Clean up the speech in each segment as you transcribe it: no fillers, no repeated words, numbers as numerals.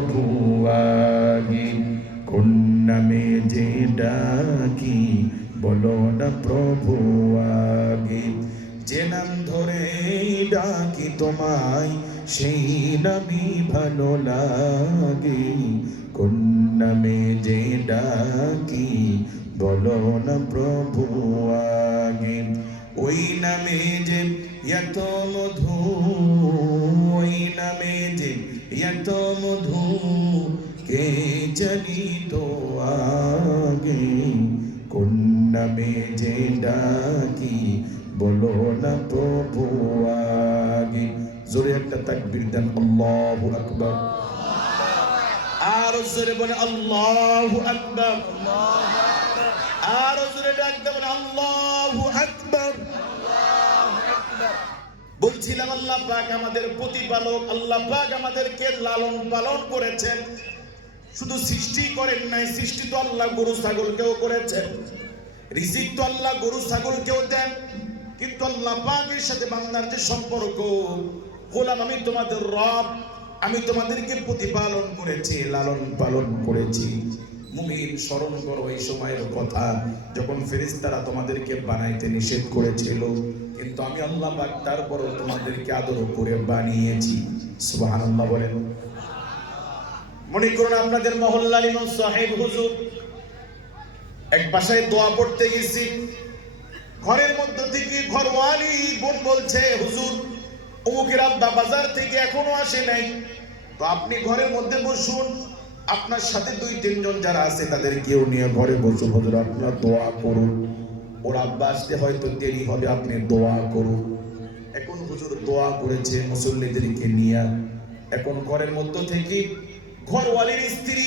প্রভু আগে, কোন নামে যে ডাকি বলো না প্রভু আগে। যে নাম ধরে ডাকি তোমায় সেই নামই ভালো লাগে, কোন নামে যে ডাকি বলো না প্রভু আগে। ওই নামে যে এত মধু, ওই নামে যে এত মধু, কে জানি তো আগে, কোন নামে যে ডাকি বলো না প্রভু আগে। জোরে একটা তাকবীর দেন, আল্লাহু আকবার। আর জোরে বলে আল্লাহু আকবার। আর জোরে ডাক দেবেন আল্লাহু আকবার। বলছিলাম আল্লাহ পাক আমাদের প্রতিপালক, আল্লাহ পাক আমাদেরকে লালন পালন করেছেন। শুধু সৃষ্টি করেন নাই, সৃষ্টি তো আল্লাহ গরু ছাগলকেও করেছেন, রিজিক তো আল্লাহ গরু ছাগলকেও দেন। কিন্তু আল্লাহ পাকের সাথে বান্দার যে সম্পর্ক, গোলাম আমি তোমাদের রব, আমি তোমাদেরকে প্রতিপালন করেছি, লালন পালন করেছি। মুমিন স্মরণ করো এই সময়ের কথা যখন ফেরেশতারা তোমাদেরকে বানাইতে নিষেধ করেছিল, কিন্তু আমি আল্লাহ পাক তারপরও তোমাদেরকে আদর করে বানিয়েছি। সুবহানাল্লাহ বলেন। মনে করুন আপনাদের মহল্লার ইমাম সাহেব হুজুর এক বাসায় দোয়া পড়তে গেছি, ঘরের মধ্যে থেকে ঘরওয়ালি বোন বলছে হুজুর অমুকের আব্বা বাজার থেকে এখনো আসে নাই, তো আপনি ঘরের মধ্যে বসুন, আপনার সাথে 2-3 জন যারা আছে তাদের কেউ নিয়ে ঘরে বসুন, হুজুর আপনারা দোয়া করুন, ওর আব্বা আসতে হয়তো দেরি হবে, আপনি দোয়া করুন। এখন হুজুর দোয়া করেছে মুসল্লিদেরকে নিয়ে। এখন ঘরের মধ্যে থেকে ঘরওয়ালির স্ত্রী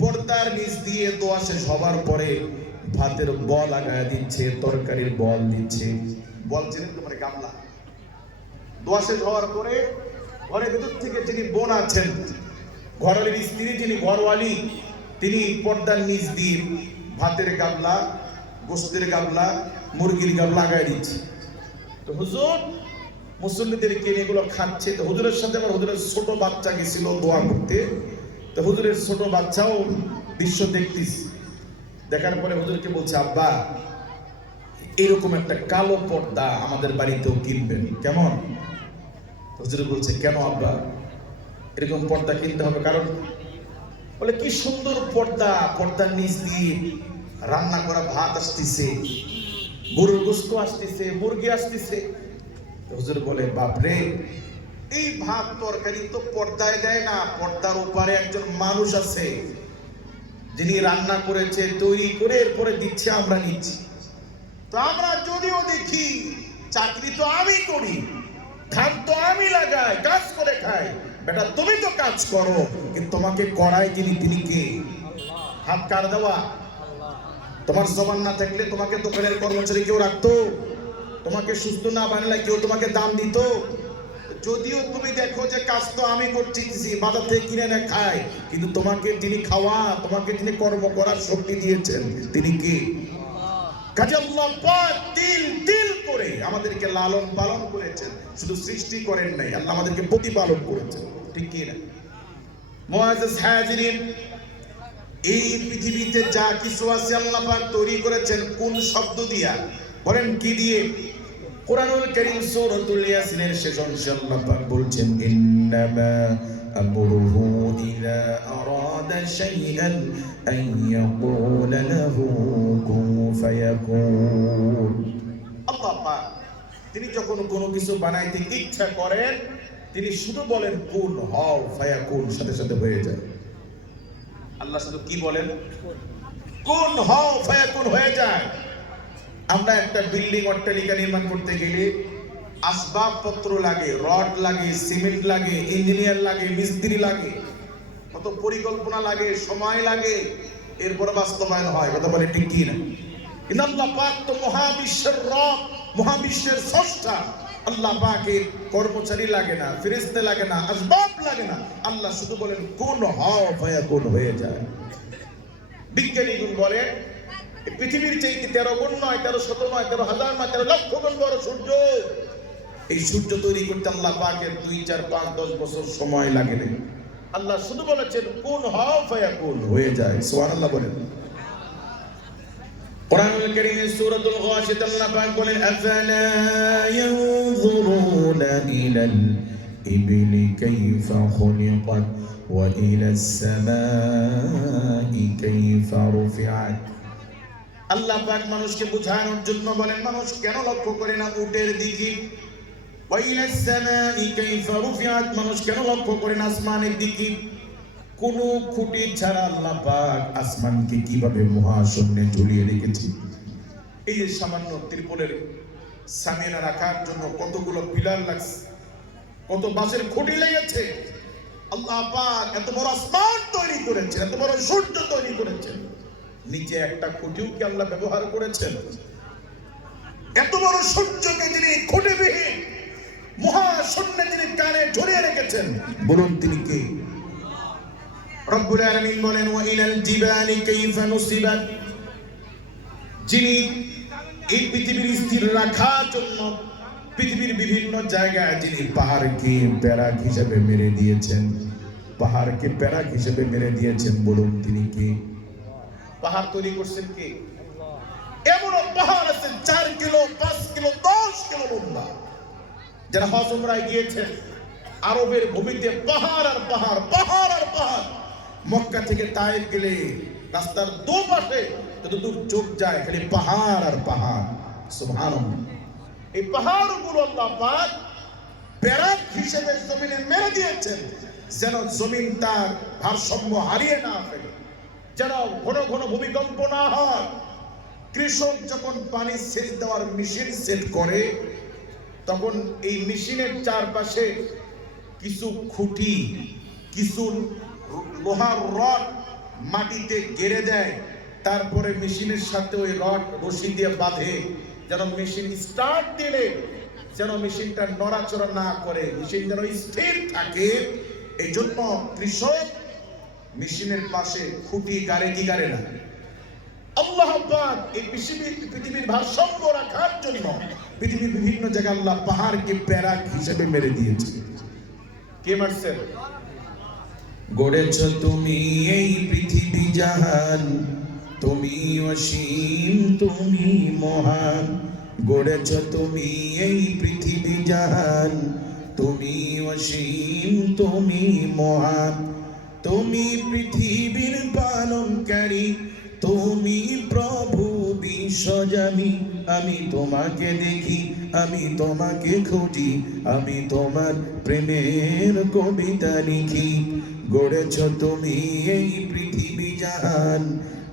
পর্দার নিচ দিয়ে দোয়া শেষ হবার পরে ভাতের বল লাগায় দিচ্ছে, তরকারির বল দিচ্ছে। বল চেনেন তোমার গামলা। দোয়া শেষ হওয়ার পরে ঘরের ভেতর থেকে যিনি বোন আছেন, ঘরওয়ালির স্ত্রী যিনি ঘরওয়ালি, তিনি পর্দার নিচ দিয়ে ভাতের গামলা, গোশতের গামলা, মুরগির গামলা লাগায় দিচ্ছে। তো হুজুর মুসল্লিদেরকে এগুলো খাচ্ছে। তো হুজুরের সাথে আমার হুজুরের ছোট বাচ্চা গেছিল দোয়া করতে। তো হুজুরের ছোট বাচ্চাও দৃশ্য দেখতেছে। দেখার পরে হুজুরকে বলছে আব্বা এরকম একটা কালো পর্দা আমাদের বাড়িতেও কিনবেন কেমন? হুজুর বলছে কেন আব্বা এরকম পর্দা কিনতে হবে? কারণ বলে কি সুন্দর পর্দা, পর্দার নিচ দিয়ে রান্না করা ভাত আসতেছে, গরুর গোশত আসতেছে, মুরগি আসতেছে। হুজুর বলে বাপরে, এই ভাত তরকারি তো পর্দায় দেয় না, পর্দার উপরে একজন মানুষ আছে যিনি রান্না করেছে, তৈরি করে এরপরে দিচ্ছে, আমরা নিচ্ছি। তো আমরা যদিও দেখি চাকরি তো আমি করি, ধান তো আমি লাগাই, কাজ করে খাই, বেটা তুমি তো কাজ করো, কিন্তু তোমাকে করাই যিনি তিনি কে? হাত কার দেওয়া? তোমার জবান না থাকলে তোমাকে দোকানের কর্মচারী কেউ রাখতো? তোমাকে সুস্থ না বানালে কেউ তোমাকে দাম দিত? যদিও তুমি দেখো যে কাজ তো আমি করছি, বাজার থেকে কিনে এনে খাই, কিন্তু তোমাকে যিনি খাওয়া, তোমাকে যিনি কর্ম করার শক্তি দিয়েছেন তিনি কে? কাজে আল্লাহ পাক তিল তিল করে আমাদেরকে লালন পালন করেছেন, শুধু সৃষ্টি করেন নাই, আল্লাহ আমাদেরকে প্রতিপালন করেছেন। ঠিক কি না? মুআজ্জাজ হাজিরিন, এই পৃথিবীতে যা কিছু আছে আল্লাহ পাক তৈরি করেছেন কোন শব্দ দিয়া? বলেন কি দিয়ে? কুরআনুল কারীম সূরাতুল ইয়াসিনের শেষ অংশে আল্লাহ পাক বলছেন ইন্নামা আমরুহু ইযা আরাদা শাইআন আন ইয়াকুলা লাহু কুন ফায়াকুন। আল্লাহ পাক তিনি যখন কোনো কিছু বানাইতে ইচ্ছা করেন, তিনি শুধু বলেন কুন হও, ফায়াকুন, সাথে সাথে হয়ে যায়। আল্লাহ শুধু কি বলেন? কুন হও, ফায়াকুন, হয়ে যায়। আমরা একটা বিল্ডিং অট্টালিকা নির্মাণ করতে গেলে আসবাবপত্র লাগে, রড লাগে, সিমেন্ট লাগে, ইঞ্জিনিয়ার লাগে, মিস্ত্রি লাগে, কত পরিকল্পনা লাগে, সময় লাগে, এরপর বাস্তবায়ন হয়। কথা বলে ঠিক কি না? কিন্তু আল্লাহ পাক তো মহাবিশ্বের রব, মহাবিশ্বের স্রষ্টা। আল্লাহ পাকের কর্মচারী লাগে না, ফেরেশতা লাগে না, আসবাব লাগে না, আল্লাহ শুধু বলেন কোন হও, ফায়াকুন, হয়ে যায়। বিজ্ঞানীগণ বলেন পৃথিবীর চাইতে 13 গুণ নয়, 13শত নয়, 13,000 নয়, 13 লক্ষ গুণ বড় সূর্য। এই সূর্য তৈরি করতে আল্লাহ পাকের 2, 4, 5, 10 বছর সময় লাগে না। আল্লাহ শুধু বলেছেন কুন হও ফায়াকুন, হয়ে যায়। সুবহানাল্লাহ বলেন। কোরআনুল কারীমের সূরাতুল গাশিয়াত আল্লাহ পাক বলেন আফালা ইয়ানজুরুনা ইলাল ইবলি কাইফা খুলিকাত ওয়া ইলাস সামাই কাইফা রুফিআত। আল্লাহ পাক মানুষকে বোঝানোর জন্য বলেন মানুষ কেন লক্ষ্য করে না উটের দিকে, ওয়া ইলাস সামাই কাইফা রুফিআত, মানুষ কেন লক্ষ্য করে না আসমানের দিকে। কোন খুঁটি ছাড়া আল্লাহ পাক আসমানকে কিভাবে মহাশূন্যে ঝুলিয়ে রেখেছে। এই যে সামান্য ত্রিপলের সামিয়ানা রাখার জন্য কতগুলো পিলার লাগছে, কত বাঁশের খুঁটি লেগেছে। আল্লাহ পাক এত বড় আসমান তৈরি করেছেন, এত বড় সূর্য তৈরি করেছেন, নিচে একটা খুঁটিও কি আল্লাহ ব্যবহার করেছেন? এত বড় সূর্যকে যিনি খুঁটিবিহীন মহাশূন্যে যিনি কানে ঝুলিয়ে রেখেছেন, বলুন তিনি কে? রব্বুল আলামিন বলেন ওয়া ইলাল জিবালি কাইফা নুসিবাত, যিনি এই পৃথিবীর স্থির রাখার জন্য পৃথিবীর বিভিন্ন জায়গায় যিনি পাহাড়কে প্যারাক হিসেবে মেরে দিয়েছেন, পাহাড়কে প্যারাক হিসেবে মেরে দিয়েছেন, বলুন তিনি কে? পাহাড় তৈরি করছেন কে? এমন পাহাড় আছে 4 কিলো 5 কিলো 10 কিলো লম্বা। যারা হজ উমরায় গিয়েছেন আরবের ভূমিতে পাহাড় আর পাহাড়, পাহাড় আর পাহাড়। মক্কা থেকে তায়েফ গেলে রাস্তার দুপাশে যতদূর চোখ যায় খালি পাহাড় আর পাহাড়। সুবহানাল্লাহ। এই পাহাড়গুলো আল্লাহ পাক প্যারাক হিসেবে জমিনে মেরে দিয়েছেন, যেন জমিন তার ভারসাম্য হারিয়ে না ফেলে, যেন ঘন ঘন ভূমিকম্প না হয়। কৃষক যখন পানি সেচ দেওয়ার মেশিন সেট করে, তখন এই মেশিনের চারপাশে কিছু খুঁটি, কিছু লোহার রড মাটিতে গেড়ে দেয়, তারপরে মেশিনের সাথে ওই রড রশি দিয়ে বাঁধে, যেন মেশিন স্টার্ট দিলে যেন মেশিনটা নড়াচড়া না করে, মেশিন যেন স্থির থাকে। এই জন্য কৃষক মেশিনের পাশে খুঁটি গাড়ে কি গাড়ে না। আল্লাহ পাক এই পৃথিবীর ভারসাম্য রাখার জন্য পৃথিবীর বিভিন্ন জায়গায় আল্লাহ পাহাড়কে প্যারাক হিসেবে মেরে দিয়েছে। কে মারছেন? গড়েছ তুমি এই পৃথিবী জাহান, তুমি অসীম তুমি মহান। গড়েছ তুমি এই পৃথিবী জাহান, তুমি অসীম তুমি মহান। তুমি পৃথিবীর পালনকারী, তুমি প্রভু বিশ্বজামি। আমি তোমাকে দেখি, আমি তোমাকে খুঁজি, আমি তোমার প্রেমের কবিতা লিখি। গড়েছ তুমি এই পৃথিবী জাহান,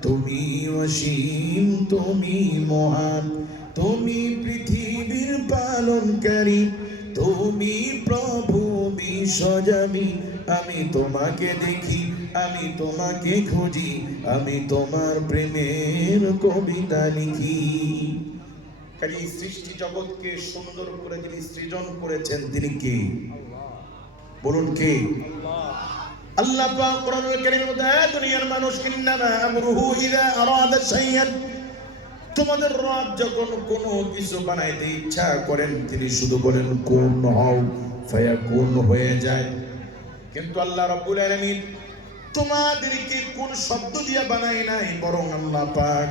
তুমি অসীম তুমি মহান। তুমি পৃথিবীর পালনকারী, তুমি প্রভু বিশ্বজামি। আমি তোমাকে দেখি, আমি তোমাকে খুঁজি, আমি তোমার প্রেমের কবিতা লিখি। কাজে সৃষ্টি জগৎকে সুন্দর করে যিনি সৃজন করেছেন তিনি কে? বলুন কে? আল্লাহ পাক কোরআনুল কারীমের মধ্যে দুনিয়ার মানুষ ইন্নামা আমরুহু ইযা আরাদা শাইআন, তোমাদের রব যখন কোনো কিছু বানাইতে ইচ্ছা করেন তিনি শুধু বলেন কুন হও, ফায়াকুন, হয়ে যায়। কিন্তু আল্লাহ রাব্বুল আলামিন তোমাদেরকে কোন শব্দ দিয়ে বানায় নাই, বরং আল্লাহ পাক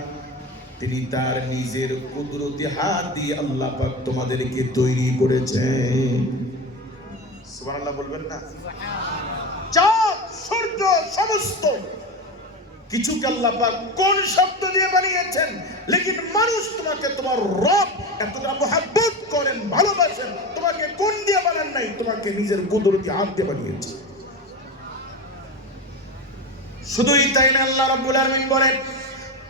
তিনি তার নিজের কুদরতি হাত দিয়ে আল্লাহ পাক তোমাদেরকে তৈরি করেছেন। সুবহানাল্লাহ বলবেন না? চাঁদ সূর্য সমস্ত কিছুকে আল্লাহ পাক কোন শব্দ দিয়ে বানিয়েছেন, লেকিন মানুষ তোমাকে তোমার রব এতটা মহব্বত করেন, ভালোবাসেন, তোমাকে কোন দিয়ে বানান নাই, তোমাকে নিজের কুদরতি হাত দিয়ে বানিয়েছে। শুধুই তাই না, আল্লাহ রাব্বুল আলামিন বলেন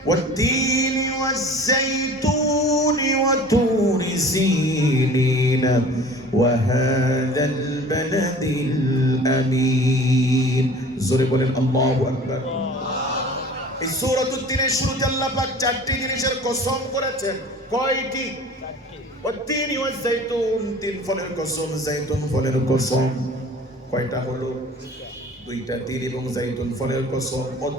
والتين والزيتون وطور سينين وهذا البلد الأمين। জোরে বলেন আল্লাহু আকবার। এই সূরাতুত তিনের শুরুতে আল্লাহ পাক চারটি জিনিসের কসম করেছেন। কয়টি? والتين والزيتون, তিন ফলের কসম, জাইতুন ফলের কসম। কয়টা হলো? দুইটা, তিন এবং জাইতুন ফলের কসম। ওয়া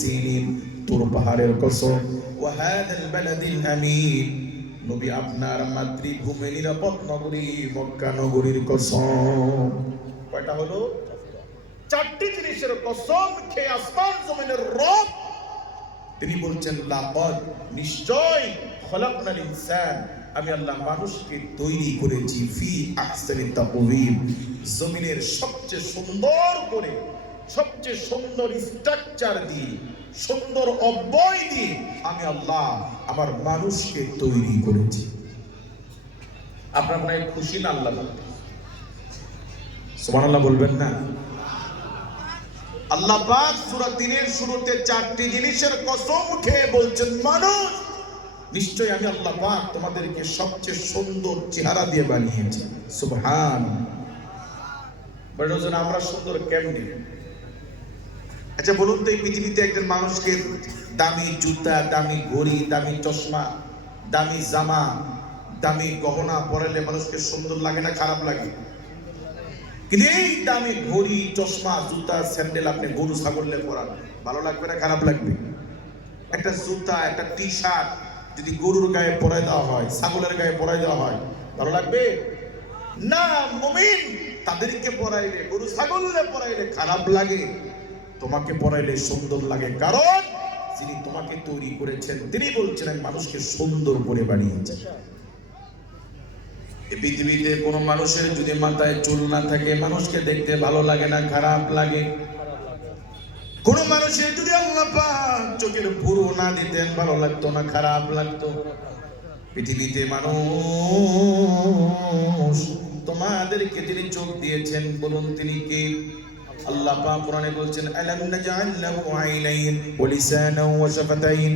সিনিন, তুর পাহাড়ের কসম। ওয়া হাদাল বালাদিল আমিন, নবী আপনার মাতৃভূমি নিরাপদ নগরী মক্কা নগরীর কসম। কয়টা হলো? চারটি জিনিসের কসম খেয়ে আসমান জমিনের রব তিনি বলছেন লাকাদ নিশ্চয় খলাকনাল ইনসান আমি আল্লাহ মানুষকে তৈরি করেছি ফি আহসানি তাকওয়িম জমিনের সবচেয়ে সুন্দর করে সবচেয়ে সুন্দর স্ট্রাকচার দিয়ে সুন্দর অব্যয় দিয়ে আমি আল্লাহ আমার মানুষকে তৈরি করেছি। আপনারা মনে হয় খুশি না আল্লাহ? সুবহানাল্লাহ বলবেন না? আল্লাহ পাক সূরা ৩ এর শুরুতে চারটি জিনিসের কসম খেয়ে বলছেন মানুষ নিশ্চয় আমি আল্লাহ পাক তোমাদেরকে সবচেয়ে সুন্দর চেহারা দিয়ে বানিয়েছি। সুবহানাল্লাহ। বলছেন আমরা সুন্দর কেমনে? আচ্ছা বলুন তো এই পৃথিবীতে একজন মানুষকে দামি জুতা, দামি ঘড়ি, দামি চশমা, দামি জামা, দামি গহনা পরালে মানুষকে সুন্দর লাগে না খারাপ লাগে? কিন্তু এই দামি ঘড়ি, চশমা, জুতা, স্যান্ডেল আপনি গরু ছাগলে পরান, ভালো লাগবে না খারাপ লাগবে? একটা জুতা, একটা টি শার্ট যদি গরুর গায়ে পরাই দেওয়া হয়, ছাগলের গায়ে পরাই দেওয়া হয়, ভালো লাগবে না? মুমিন তাদেরকে পরাইলে, গরু ছাগলে পরাইলে খারাপ লাগে, তোমাকে পরাইলে সুন্দর লাগে, কারণ যিনি তোমাকে তৈরি করেছেন তিনি বলছেন আমি মানুষকে সুন্দর করে বানিয়েছি। এই পৃথিবীতে কোনো মানুষের যদি মাথায় চুল না থাকে মানুষকে দেখতে ভালো লাগে না খারাপ লাগে? কোন মানুষের যদি আল্লাহ পাক চোখের ভুরু না দিতেন ভালো লাগতো না খারাপ লাগতো? পৃথিবীতে মানুষ তোমাদেরকে যিনি চোখ দিয়েছেন বলুন তিনি কে? আল্লাহ পাক কোরআনে বলছেন আলাম নাজআল লাহু আইনাইন ওয়া লিসানান ওয়া শাফাতাইন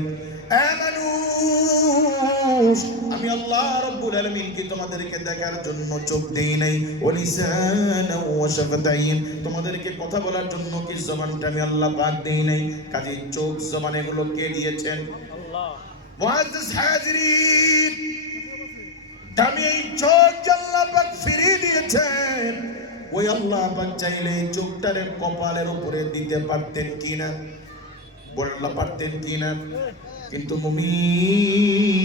মানুষ আমি আল্লাহ রাব্বুল আলামিন কি তোমাদেরকে দেখার জন্য চোখ দেই নাই? ওয়া লিসানান ওয়া শাফাতাইন তোমাদেরকে কথা বলার জন্য কি জবানটা আমি আল্লাহ পাক দেই নাই? কাজে চোখ জবান এগুলো কে দিয়েছেন? আল্লাহ। মুআজ্জাজ হাজিরিন দামি এই চোখ আল্লাহ পাক ফিরিয়ে দিয়েছেন। ওই আল্লাহ পাক চাইলে চোখটারে কপালের উপরে দিতে পারতেন কিনা? বললা পারতেন কিনা? কিন্তু মুমিন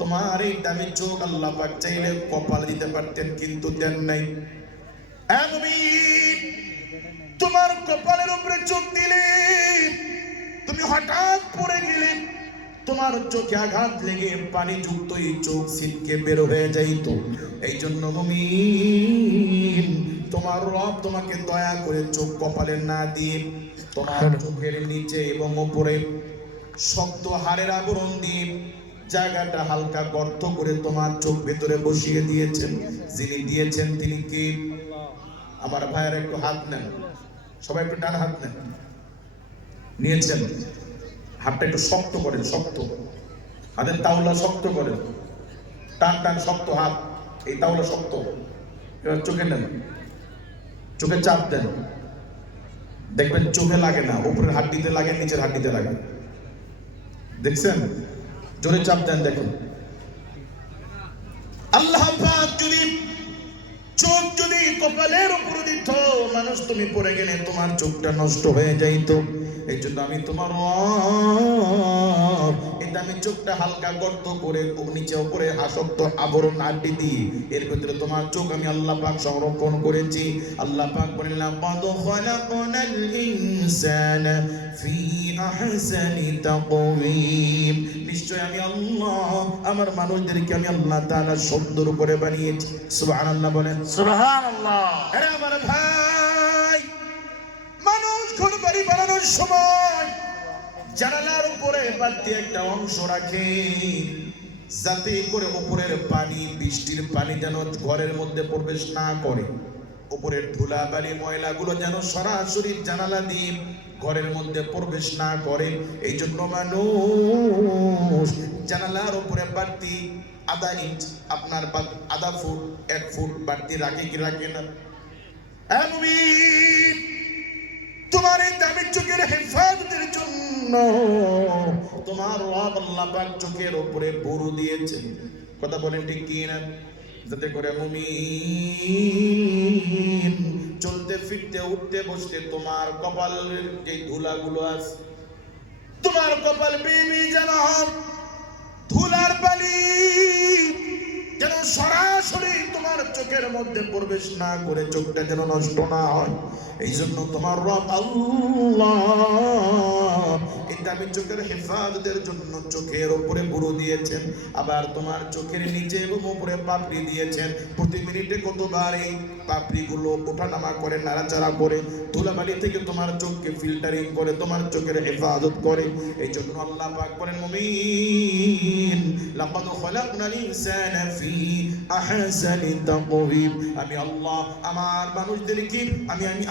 তোমার এই দামি চোখ আল্লাহ পাক চাইলে কপালে দিতে পারতেন কিন্তু দেন নাই। মুমিন তোমার কপালের উপরে চোখ দিলে তুমি হঠাৎ পড়ে গেলে তোমার চোখে আঘাত লেগে পানি যুক্ত এই চোখ ছিটকে বের হয়ে যাইতো। এই জন্য মুমিন তোমার রব তোমাকে দয়া করে চোখ কপালে না দিয়ে তোমার চোখের নিচে এবং উপরে শক্ত হাড়ের আবরণ দিয়ে জায়গাটা হালকা গর্ত করে তোমার চোখ ভেতরে বসিয়ে দিয়েছেন। যিনি দিয়েছেন তিনি কে? আমার ভাইয়ের একটু হাত নেন, সবাই একটু ডান হাত নেন। নিয়েছেন? হাতটা একটু শক্ত করেন, শক্ত হাতের তাওলা শক্ত করেন, টান টান শক্ত হাত, এই তাওলা শক্ত। এবার চোখে নেন, চোখে চাপ দেন, দেখবেন চোখে লাগে না, উপরের হাড্ডিতে লাগে, নিচের হাড্ডিতে লাগে। দেখছেন? জোরে চাপ দেন, দেখুন। আল্লাহ পাক যদি চোখ যদি কপালের উপরে দিত মানুষ তুমি পড়ে গেলে তোমার চোখটা নষ্ট হয়ে যাইতো। এই জন্য আমি তোমার এটা আমি চোখটা হালকা গর্ত করে নিচে উপরে আসক্ত আবরণ আড্ডি দিই, এর ভিতরে তোমার চোখ আমি আল্লাহ পাক সংরক্ষণ করেছি। আল্লাহ পাক বলেন লাকাদ খালাকনাল ইনসানা ফি আহসানি তাকওয়িম নিশ্চয় আমি আল্লাহ আমার মানুষদেরকে আমি আল্লাহ তাআলা সুন্দর করে বানিয়েছি। সুবহানাল্লাহ বলেন সুবহানাল্লাহ। আরে আমার ভাই মানুষ ঘর বাড়ি বানানোর সময় জানালার উপরে বাড়তি একটা অংশ রাখে যাতে করে উপরের পানি বৃষ্টির পানি যেন ঘরের মধ্যে প্রবেশ না করে, উপরের ধুলাবালি ময়লাগুলো যেন সরাসরি জানালা দিয়ে ঘরের মধ্যে প্রবেশ না করে। এই জন্য মানুষ জানালার উপরে বাড়তি আধা ইঞ্চ আপনার আধা ফুট 1 ফুট বাড়তি রাখে কি রাখে না? তোমার এই দামি চোখের হেফাজতের জন্য তোমার রব আল্লাহ পাক চোখের উপরে ভুরু দিয়েছেন। কথা বলেন ঠিক কি না? যাতে করে মুমিন চলতে ফিরতে উঠতে বসতে তোমার কপালের যে ধুলাগুলো আছে তোমার কপাল বেবি যেন ধুলার বালি যেন সরাসরি তোমার চোখের মধ্যে প্রবেশ না করে চোখটা যেন নষ্ট না হয়। এই জন্য তোমার রব আল্লাহ এই দামি চোখের হেফাজতের জন্য চোখের উপরে বুড়ো দিয়েছেন, আবার তোমার চোখের নিচে এবং উপরে পাপড়ি দিয়েছেন। প্রতি মিনিটে কতবার এই পাপড়িগুলো ওঠানামা করে, নাড়াচাড়া করে, ধুলাবালি থেকে তোমার চোখকে ফিল্টারিং করে, তোমার চোখের হেফাজত করে। এই জন্য আল্লাহ পাক বলেন, মুমিন লাকাদ খলাকনাল ইনসানা ফি আহসানি তাকওয়িম। আমি আল্লাহ আমার মানুষদেরকে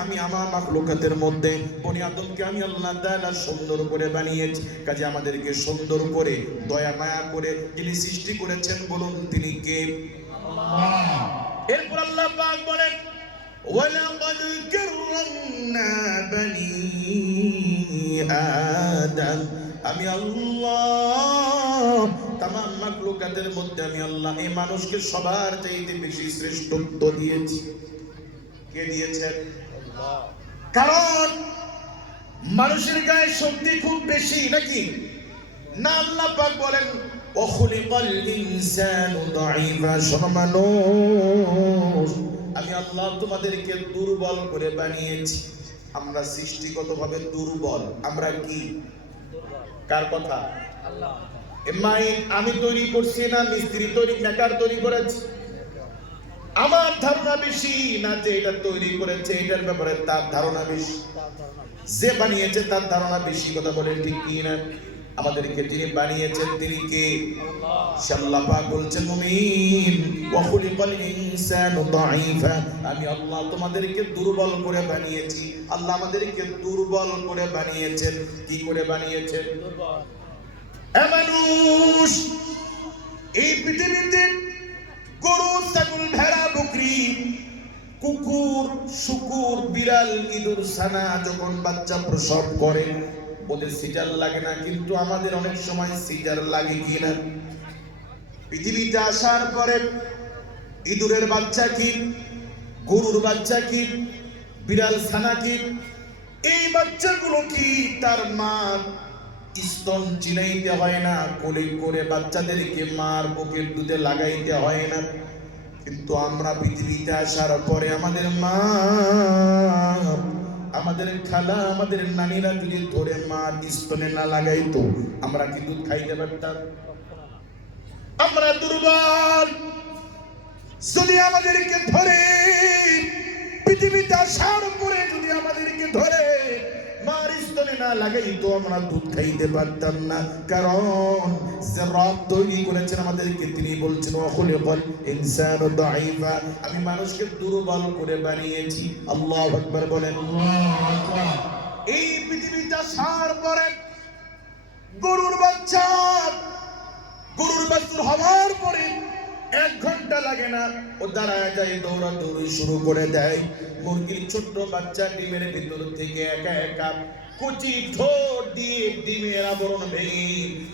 আমি আমার মাখলুকাতের মধ্যে বনি আদমকে আমি আল্লাহ তাআলা সুন্দর করে বানিয়েছি। কাজে আমাদেরকে সুন্দর করে দয়া মায়া করে যিনি সৃষ্টি করেছেন, বলুন তিনি কে? আল্লাহ। এরপর আল্লাহ পাক বলেন, ওয়ালাকাদ কাররামনা বানি আদম। আমি আল্লাহ তামাম মাখলুকাতের মধ্যে আমি আল্লাহ এই মানুষকে সবার চাইতে বেশি শ্রেষ্ঠত্ব দিয়েছি। কে দিয়েছেন? আল্লাহ। কারণ মানুষের গায়ে শক্তি খুব বেশি নাকি না? আল্লাহ পাক বলেন, ওয়াখুলিকাল ইনসানু দাঈফা। শোনো মানুষ, আমি আল্লাহ তোমাদেরকে দুর্বল করে বানিয়েছি। আমরা সৃষ্টিগতভাবে দুর্বল। আমরা কি? কার কথা? আল্লাহ। আমি তৈরি করছি না মিস্ত্রি তৈরি, মেকার তৈরি করেছে? আমার ধারণা বেশি না যে এটা তৈরি করেছে এটার ব্যাপারে তার ধারণা বেশি, যে বানিয়েছে তার ধারণা বেশি। কথা বলেন ঠিক কি না? আমাদেরকে যিনি বানিয়েছেন তিনি কে? আল্লাহ। আল্লাহ পাক বলছেন, মুমিন ওয়া খুলিকাল ইনসানু দাঈফা। আমি আল্লাহ তোমাদেরকে দুর্বল করে বানিয়েছি। আল্লাহ আমাদেরকে দুর্বল করে বানিয়েছেন। কি করে বানিয়েছেন? দুর্বল। মানুষ এই পৃথিবীতে গরু, ছাগল, ভেড়া, বকরি, কুকুর, শুকুর, বিড়াল, ইঁদুর, ছানা যখন বাচ্চা প্রসব করে ওদের সিজার লাগে না, কিন্তু আমাদের অনেক সময় সিজার লাগে কিনা? পৃথিবীতে আসার পরে ইঁদুরের বাচ্চা কি, গরুর বাচ্চা কি, বিড়াল ছানা কি, এই বাচ্চাগুলো কি তার মা স্তন চিনাইতে হয় না, কোলে করে বাচ্চাদেরকে মার বুকের দুধে লাগাইতে হয় না। কিন্তু আমরা পৃথিবীতে আসার পরে আমাদের মা, আমাদের খালা, আমাদের নানীরা যদি ধরে মার স্তনে না লাগাইতো আমরা কি দুধ খাইতে পারতাম? আমরা দুর্বল। যদি আমাদেরকে ধরে পৃথিবীতে আসার পরে যদি আমাদেরকে ধরে মার স্তনে না লাগাইতো আমরা দুধ খাইতে পারতাম না। কারণ যে রব তৈরি করেছেন আমাদেরকে তিনি বলছেন, ওয়া খুলিকাল ইনসানু দাঈফা। আমি মানুষকে দুর্বল করে বানিয়েছি। আল্লাহু আকবার বলেন। আল্লাহু আকবার। এই পৃথিবীতে আসার পরে গরুর বাচ্চা, গরুর বাছুর হওয়ার পরে 1 ঘন্টা লাগে না, ও দাঁড়ায় যায়, দৌড়াদৌড়ি শুরু করে দেয়। মুরগির ছোট্ট বাচ্চা ডিমের ভিতর থেকে একা একা কুচি ঠোঁট দিয়ে ডিমের আবরণ ভেঙে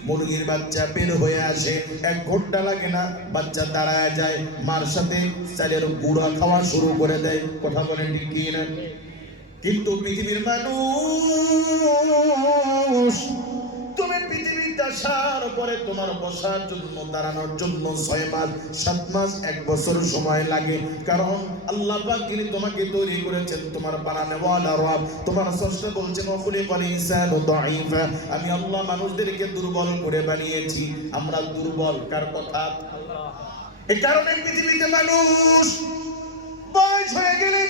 মুরগির বাচ্চা বের হয়ে আসে। 1 ঘন্টা লাগে না, বাচ্চা দাঁড়ায় যায়, মার সাথে চালের গুঁড়া খাওয়া শুরু করে দেয়। কথা বলেন ঠিক কি না? কিন্তু পৃথিবীর মানুষ, তুমি পৃথিবীতে আসার পরে তোমার বসার জন্য, দাঁড়ানোর জন্য 6 মাস, 7 মাস, 1 বছর সময় লাগে। কারণ আল্লাহ পাক যিনি তোমাকে তৈরি করেছেন, তোমার বানানেওয়ালা রব, তোমার স্রষ্টা বলছেন, ওয়া খুলিকাল ইনসানু দাঈফা। আমি আল্লাহ মানুষদেরকে দুর্বল করে বানিয়েছি। আমরা দুর্বল। কার কথা? আল্লাহ। এই কারণে পৃথিবীতে মানুষ বয়স হয়ে গেলে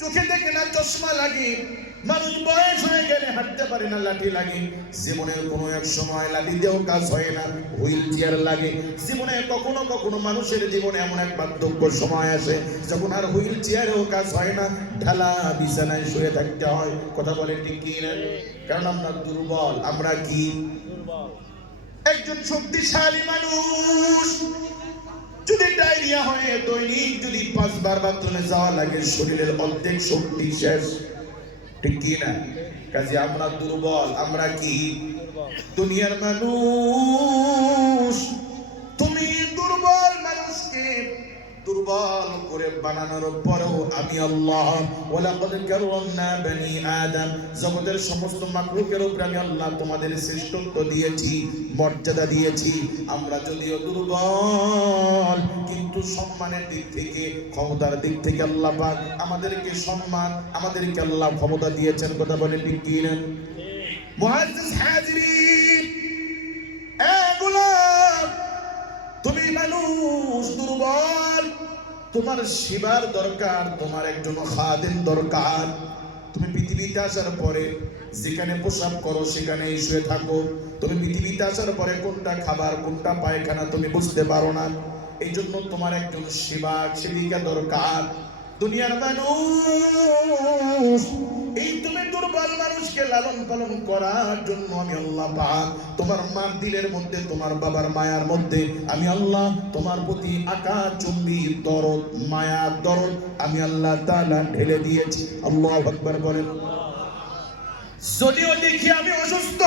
চোখে দেখে না, চশমা লাগে। মানুষ বয়স হয়ে গেলে হাঁটতে পারে না, লাঠি লাগে। জীবনের কোনো এক সময় লাঠি দিয়েও কাজ হয় না, হুইল চেয়ার লাগে। জীবনে কখনো কখনো মানুষের জীবনে এমন এক বার্ধক্য সময় আসে যখন আর হুইল চেয়ারেও কাজ হয় না, ঢালা বিছানায় শুয়ে থাকতে হয়। কথা বলেন ঠিক কি না? কারণ আমরা দুর্বল। আমরা কি? দুর্বল। একজন শক্তিশালী মানুষ যদি ডায়রিয়া হয়ে দৈনিক যদি 5 বার বাথরুমে যাওয়া লাগে, শরীরের অর্ধেক শক্তি শেষ। ঠিক কি না? কাজে আমরা দুর্বল। আমরা কি? দুনিয়ার মানুষ। তুমি দুর্বল মানুষকে দুর্বল করে বানানোর পরেও আমি আল্লাহ ওয়ালাকাদ কাররামনা বনি আদম, জগতের সমস্ত মাখলুকের উপরে আমি আল্লাহ তোমাদের শ্রেষ্ঠত্ব দিয়েছি, মর্যাদা দিয়েছি। আমরা যদিও দুর্বল, কিন্তু সম্মানের দিক থেকে, ক্ষমতার দিক থেকে আল্লাহ পাক আমাদেরকে সম্মান, আমাদেরকে আল্লাহ ক্ষমতা দিয়েছেন। কথা বলে ঠিক কি না? মুআজ্জিজ হাজিরিন, এগুলো তুমি মানুষ দুর্বল, তোমার সেবার দরকার, তোমার একজন খাদেম দরকার। তুমি পৃথিবীতে আসার পরে যেখানে প্রসাব করো সেখানেই শুয়ে থাকো। তুমি পৃথিবীতে আসার পরে কোনটা খাবার কোনটা পায়খানা তুমি বুঝতে পারো না। এই জন্য তোমার একজন সেবিকা দরকার। দুনিয়ার মানুষ, এই তুমি দুর্বল মানুষকে লালন পালন করার জন্য আমি আল্লাহ পাক তোমার মার দিলের মধ্যে, তোমার বাবার মায়ার মধ্যে আমি আল্লাহ তোমার প্রতি আকাশচুম্বী দরদ, মায়ার দরদ আমি আল্লাহ তাআলা ঢেলে দিয়েছি। আল্লাহু আকবার বলেন। যদিও দেখি আমি অসুস্থ